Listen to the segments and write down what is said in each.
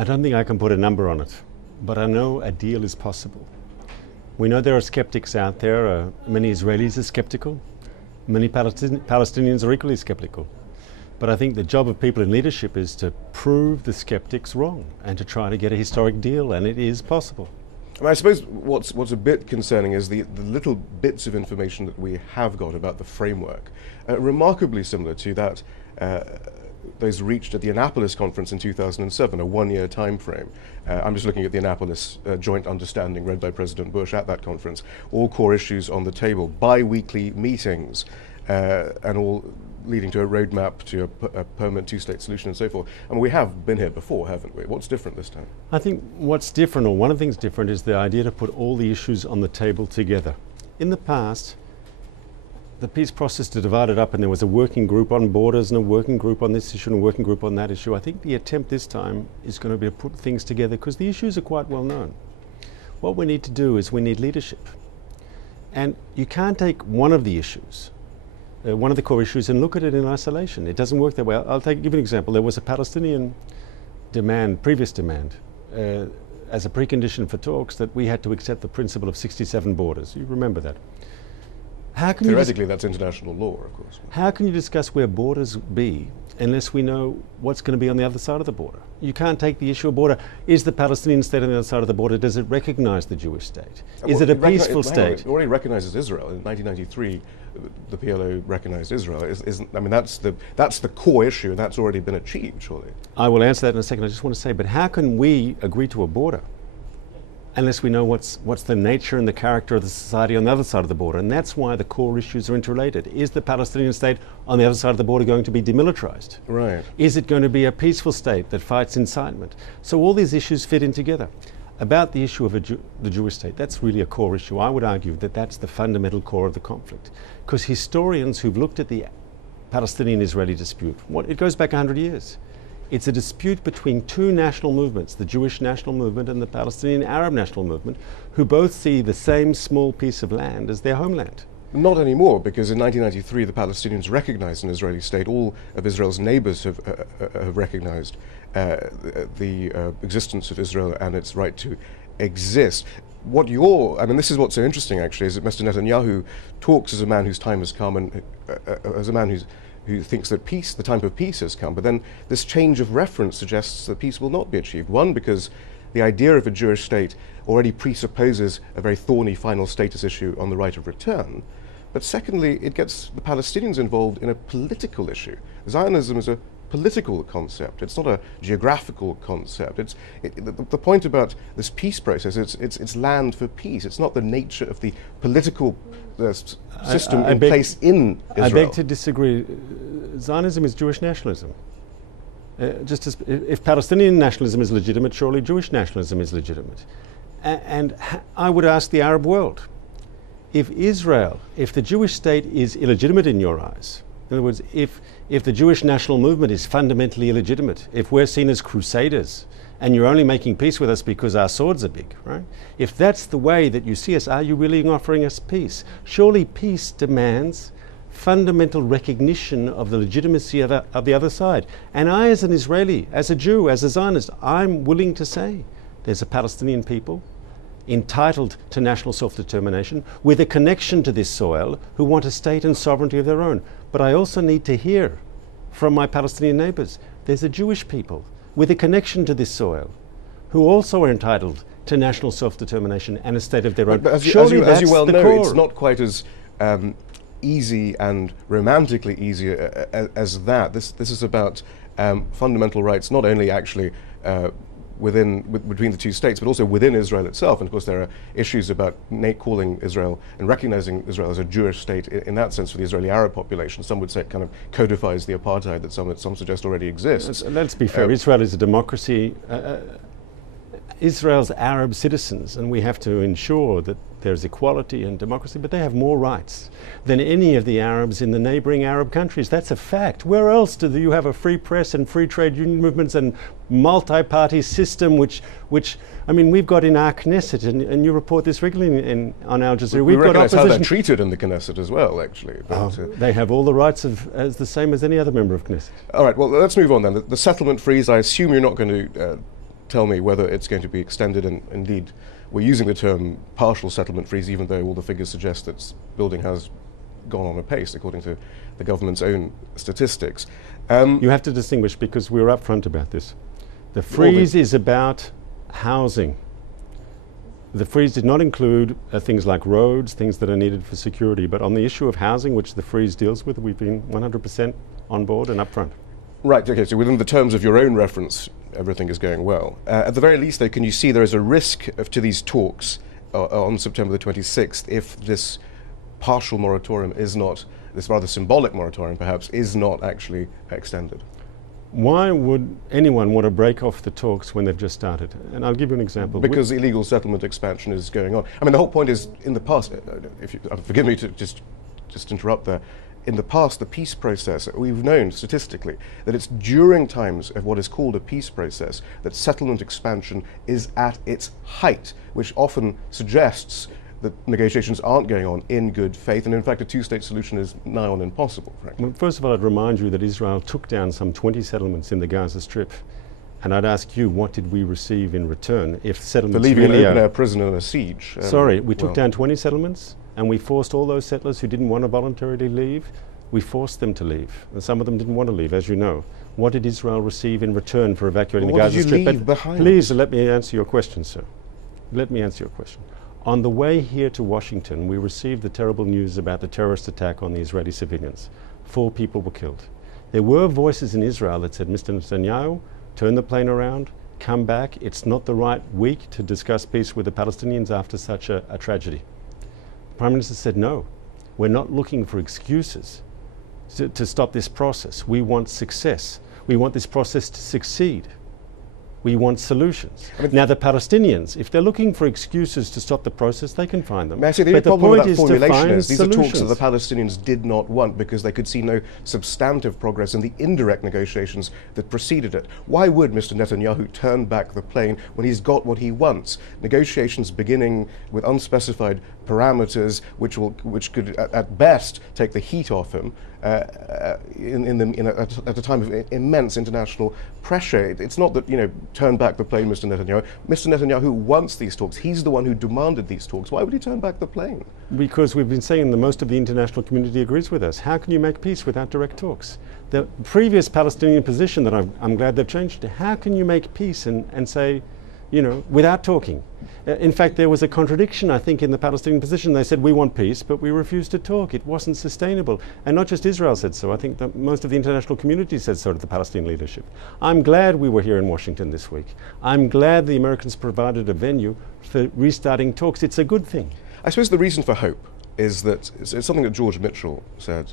I don't think I can put a number on it, but I know a deal is possible. We know there are skeptics out there. Many Israelis are skeptical. Many Palestinians are equally skeptical. But I think the job of people in leadership is to prove the skeptics wrong and to try to get a historic deal, and it is possible. I suppose what's a bit concerning is the little bits of information that we have got about the framework, remarkably similar to that those reached at the Annapolis conference in 2007, a one-year time frame. I'm just looking at the Annapolis joint understanding read by President Bush at that conference. All core issues on the table, bi-weekly meetings, and all leading to a roadmap to a permanent two-state solution and so forth. And we have been here before, haven't we? What's different this time? I think what's different, or one of the things different, is the idea to put all the issues on the table together. In the past, the peace process divided up, and there was a working group on borders and a working group on this issue and a working group on that issue. I think the attempt this time is going to be to put things together because the issues are quite well known. What we need to do is we need leadership. And you can't take one of the issues, one of the core issues, and look at it in isolation. It doesn't work that way. I'll give you an example. There was a Palestinian demand, previous demand, as a precondition for talks, that we had to accept the principle of 67 borders. You remember that. How can Theoretically, that's international law, of course. How can you discuss where borders be unless we know what's going to be on the other side of the border? You can't take the issue of border. Is the Palestinian state on the other side of the border, does it recognize the Jewish state? Is it a peaceful state? It already recognizes Israel. In 1993, the PLO recognized Israel. I mean, that's the core issue, and that's already been achieved, surely. I will answer that in a second. I just want to say, but how can we agree to a border unless we know what's the nature and the character of the society on the other side of the border? And that's why the core issues are interrelated. Is the Palestinian state on the other side of the border going to be demilitarized? Right. Is it going to be a peaceful state that fights incitement? So all these issues fit in together. About the issue of the Jewish state, that's really a core issue. I would argue that that's the fundamental core of the conflict. Because historians who've looked at the Palestinian-Israeli dispute, it goes back 100 years. It's a dispute between two national movements, the Jewish national movement and the Palestinian Arab national movement, who both see the same small piece of land as their homeland. Not anymore, because in 1993 the Palestinians recognized an Israeli state. All of Israel's neighbors have recognized the existence of Israel and its right to exist. I mean, this is what's so interesting, actually, is that Mr. Netanyahu talks as a man whose time has come and as a man who thinks that the time of peace has come. But then this change of reference suggests that peace will not be achieved. One, because the idea of a Jewish state already presupposes a very thorny final status issue on the right of return. But secondly, it gets the Palestinians involved in a political issue. Zionism is a political concept. It's not a geographical concept. The point about this peace process, it's land for peace. It's not the nature of the political system in place in Israel. I beg to disagree. Zionism is Jewish nationalism. Just as if Palestinian nationalism is legitimate, surely Jewish nationalism is legitimate. And I would ask the Arab world, if the Jewish state is illegitimate in your eyes, in other words, if the Jewish national movement is fundamentally illegitimate, if we're seen as crusaders and you're only making peace with us because our swords are big, right? If that's the way that you see us, are you really offering us peace? Surely peace demands fundamental recognition of the legitimacy of the other side. And I, as an Israeli, as a Jew, as a Zionist, I'm willing to say there's a Palestinian people entitled to national self-determination with a connection to this soil who want a state and sovereignty of their own. But I also need to hear from my Palestinian neighbors there's a Jewish people with a connection to this soil who also are entitled to national self-determination and a state of their own. But as you well know, it's not quite as easy and romantically easy as that. This is about fundamental rights, not only actually between the two states, but also within Israel itself. And of course, there are issues about calling Israel and recognizing Israel as a Jewish state in that sense for the Israeli Arab population. Some would say it kind of codifies the apartheid that some suggest already exists. Let's be fair. Israel is a democracy. Israel's Arab citizens, and we have to ensure that there's equality and democracy, but they have more rights than any of the Arabs in the neighboring Arab countries. That's a fact. Where else do you have a free press and free trade union movements and multi-party system, which I mean, we've got in our Knesset, and you report this regularly on Al Jazeera. We've got opposition. How they're treated in the Knesset as well, actually. They have all the rights as the same as any other member of Knesset. All right, well, let's move on then. The settlement freeze, I assume you're not going to tell me whether it's going to be extended, and indeed we're using the term partial settlement freeze even though all the figures suggest that building has gone on apace according to the government's own statistics. You have to distinguish, because we were upfront about this. The freeze is about housing. The freeze did not include things like roads, things that are needed for security, but on the issue of housing, which the freeze deals with, we've been 100% on board and upfront. Right, okay, so within the terms of your own reference, everything is going well. At the very least, though, can you see there is a risk to these talks on September the 26th if this partial moratorium is not, this rather symbolic moratorium perhaps, is not actually extended? Why would anyone want to break off the talks when they've just started? And I'll give you an example. Because illegal settlement expansion is going on. I mean, the whole point is, in the past, if you, forgive me to just interrupt there, in the past, the peace process, we've known statistically that it's during times of what is called a peace process that settlement expansion is at its height, which often suggests that negotiations aren't going on in good faith, and in fact a two-state solution is nigh on impossible, frankly. Well, first of all, I'd remind you that Israel took down some 20 settlements in the Gaza Strip, and I'd ask you, what did we receive in return if settlements Believing really an open-air prison in a siege. Sorry, we took down 20 settlements, and we forced all those settlers who didn't want to voluntarily leave, we forced them to leave, and some of them didn't want to leave, as you know. What did Israel receive in return for evacuating the Gaza Strip? What did you leave behind? Please let me answer your question, sir. Let me answer your question. On the way here to Washington, we received the terrible news about the terrorist attack on the Israeli civilians. 4 people were killed. There were voices in Israel that said, Mr. Netanyahu, turn the plane around, come back. It's not the right week to discuss peace with the Palestinians after such a tragedy. The Prime Minister said, no, we're not looking for excuses to stop this process. We want success. We want this process to succeed. We want solutions. Now, the Palestinians, if they're looking for excuses to stop the process, they can find them. May I say, the problem with that formulation is these are talks that the Palestinians did not want because they could see no substantive progress in the indirect negotiations that preceded it. Why would Mr. Netanyahu turn back the plane when he's got what he wants? Negotiations beginning with unspecified parameters, which could at best take the heat off him at a time of immense international pressure. It's not that, turn back the plane, Mr. Netanyahu. Mr. Netanyahu wants these talks. He's the one who demanded these talks. Why would he turn back the plane? Because we've been saying that most of the international community agrees with us. How can you make peace without direct talks? The previous Palestinian position that I'm glad they've changed to, how can you make peace and say, without talking? In fact, there was a contradiction, I think, in the Palestinian position. They said, we want peace, but we refused to talk. It wasn't sustainable. And not just Israel said so. I think that most of the international community said so to the Palestinian leadership. I'm glad we were here in Washington this week. I'm glad the Americans provided a venue for restarting talks. It's a good thing. I suppose the reason for hope is that it's something that George Mitchell said,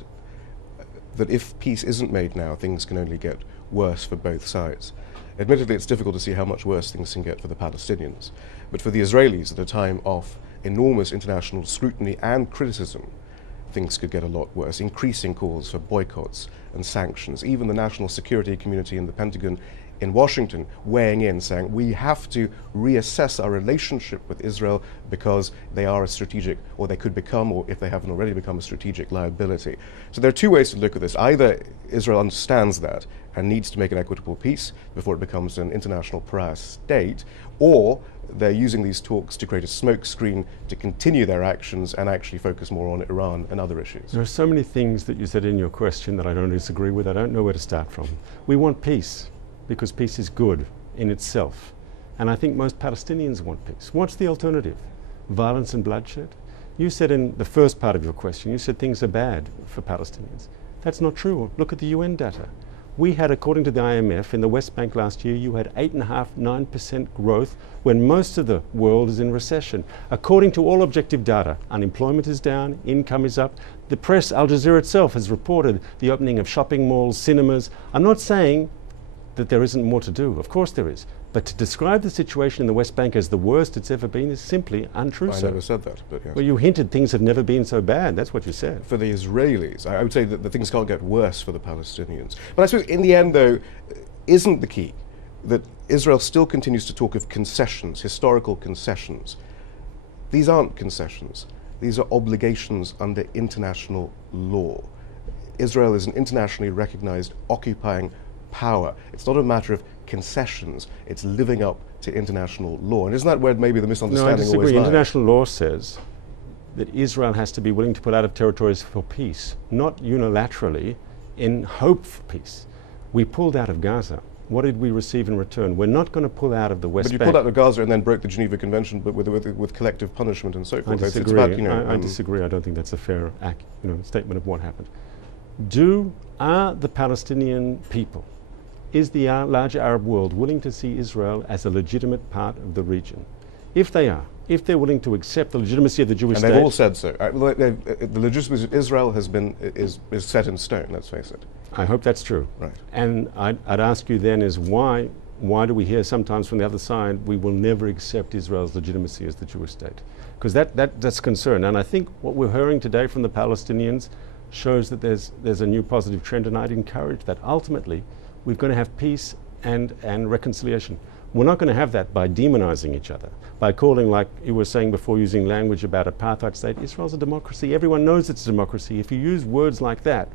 that if peace isn't made now, things can only get worse for both sides. Admittedly, it's difficult to see how much worse things can get for the Palestinians. But for the Israelis, at a time of enormous international scrutiny and criticism, things could get a lot worse. Increasing calls for boycotts and sanctions. Even the national security community in the Pentagon in Washington weighing in, saying we have to reassess our relationship with Israel because they are a strategic, or they could become, or if they haven't already become, a strategic liability. So there are 2 ways to look at this. Either Israel understands that and needs to make an equitable peace before it becomes an international pariah state, or they're using these talks to create a smokescreen to continue their actions and actually focus more on Iran and other issues. There are so many things that you said in your question that I don't disagree with. I don't know where to start from. We want peace because peace is good in itself. And I think most Palestinians want peace. What's the alternative? Violence and bloodshed? You said in the first part of your question, you said things are bad for Palestinians. That's not true. Look at the UN data. We had, according to the IMF, in the West Bank last year, you had 8.5%, 9% growth when most of the world is in recession. According to all objective data, unemployment is down, income is up. The press, Al Jazeera itself, has reported the opening of shopping malls, cinemas. I'm not saying that there isn't more to do. Of course there is. But to describe the situation in the West Bank as the worst it's ever been is simply untrue. I never said that, but yes. Well, you hinted things have never been so bad. That's what you said. For the Israelis, I would say that the things can't get worse for the Palestinians. But I suppose in the end, though, isn't the key that Israel still continues to talk of concessions, historical concessions? These aren't concessions. These are obligations under international law. Israel is an internationally recognized occupying power. It's not a matter of concessions. It's living up to international law. And isn't that where maybe the No, I misunderstanding always disagree. lies? International law says that Israel has to be willing to pull out of territories for peace, not unilaterally in hope for peace. We pulled out of Gaza. What did we receive in return? We're not going to pull out of the West But you Bank. pulled out of Gaza and then broke the Geneva Convention, but with collective punishment and so I forth. disagree. It's about, I disagree. I don't think that's a fair statement of what happened. Are the Palestinian people, is the larger Arab world willing to see Israel as a legitimate part of the region? If they are, if they're willing to accept the legitimacy of the Jewish and state, they've all said so. The legitimacy of Israel is set in stone. Let's face it. I hope that's true. Right. And I'd ask you then is why do we hear sometimes from the other side we will never accept Israel's legitimacy as the Jewish state? Because that's a concern. And I think what we're hearing today from the Palestinians shows that there's a new positive trend, and I'd encourage that. Ultimately, we're going to have peace and reconciliation. We're not going to have that by demonizing each other, by calling, like you were saying before, using language about apartheid state. Israel's a democracy. Everyone knows it's a democracy. If you use words like that,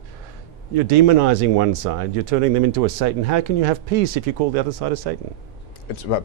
you're demonizing one side, you're turning them into a Satan. How can you have peace if you call the other side a Satan? It's about